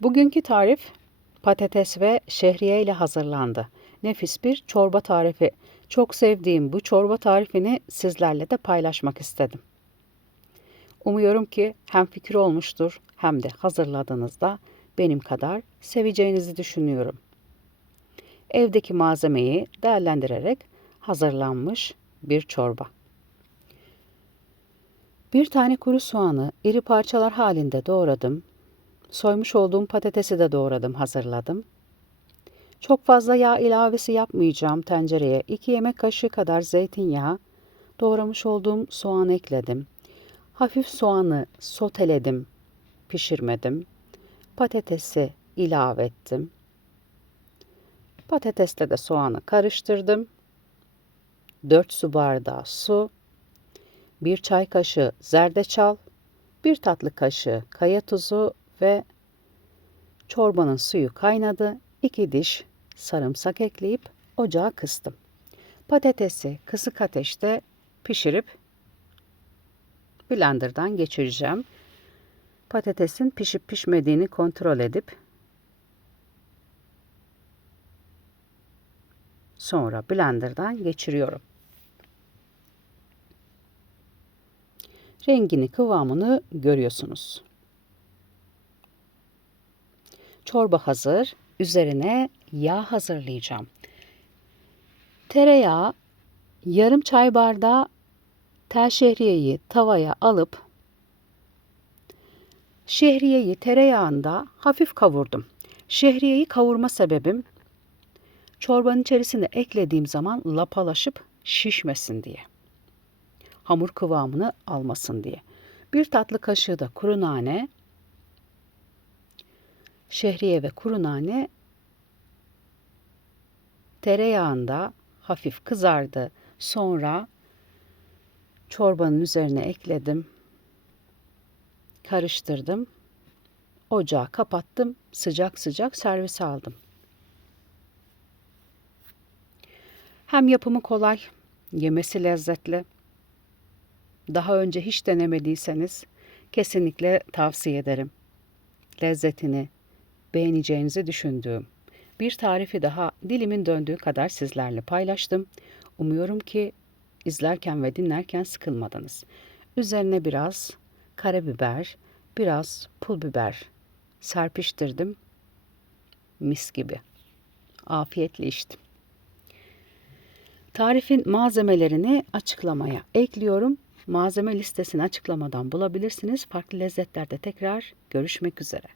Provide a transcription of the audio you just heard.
Bugünkü tarif patates ve şehriye ile hazırlandı. Nefis bir çorba tarifi. Çok sevdiğim bu çorba tarifini sizlerle de paylaşmak istedim. Umuyorum ki hem fikir olmuştur hem de hazırladığınızda benim kadar seveceğinizi düşünüyorum. Evdeki malzemeyi değerlendirerek hazırlanmış bir çorba. Bir tane kuru soğanı iri parçalar halinde doğradım. Soymuş olduğum patatesi de doğradım, hazırladım. Çok fazla yağ ilavesi yapmayacağım tencereye. 2 yemek kaşığı kadar zeytinyağı, doğramış olduğum soğan ekledim. Hafif soğanı soteledim, pişirmedim. Patatesi ilave ettim. Patatesle de soğanı karıştırdım. 4 su bardağı su, 1 çay kaşığı zerdeçal, 1 tatlı kaşığı kaya tuzu ve çorbanın suyu kaynadı. 2 diş sarımsak ekleyip ocağa kıstım. Patatesi kısık ateşte pişirip blenderdan geçireceğim. Patatesin pişip pişmediğini kontrol edip sonra blenderdan geçiriyorum. Rengini, kıvamını görüyorsunuz. Çorba hazır. Üzerine yağ hazırlayacağım. Tereyağı, yarım çay bardağı tel şehriyeyi tavaya alıp şehriyeyi tereyağında hafif kavurdum. Şehriyeyi kavurma sebebim çorbanın içerisine eklediğim zaman lapalaşıp şişmesin diye. Hamur kıvamını almasın diye. Bir tatlı kaşığı da kuru nane, şehriye ve kuru nane tereyağında hafif kızardı. Sonra çorbanın üzerine ekledim. Karıştırdım. Ocağı kapattım. Sıcak sıcak servise aldım. Hem yapımı kolay, yemesi lezzetli. Daha önce hiç denemediyseniz kesinlikle tavsiye ederim. Lezzetini beğeneceğinizi düşündüğüm bir tarifi daha dilimin döndüğü kadar sizlerle paylaştım. Umuyorum ki izlerken ve dinlerken sıkılmadınız. Üzerine biraz karabiber, biraz pul biber serpiştirdim. Mis gibi. Afiyetle içtim. Tarifin malzemelerini açıklamaya ekliyorum. Malzeme listesini açıklamadan bulabilirsiniz. Farklı lezzetlerde tekrar görüşmek üzere.